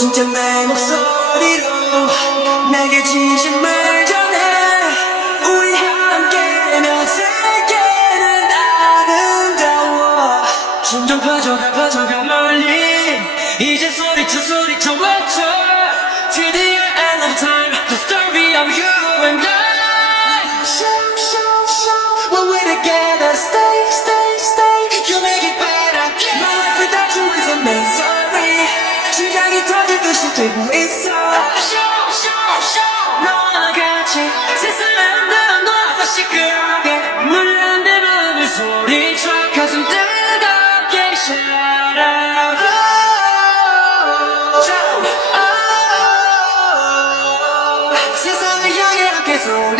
진짜 내 목소리로 내게 진심을 전해. 우리 함께면 세계는 아름다워. 점점 퍼져가 멀리. 이제 소리쳐 외쳐. Till the end of time, the story of you and I. Show when we're together. Stay. You make it better. My life without you is a misery. 심장이 터질 듯이 뛰고 있어. Show 너와 같이 세상을 흔들어 놔. 시끄럽게 물난 내 맘을 소리쳐. 가슴 뜨겁게 shout out. 세상을 향해 함께 소리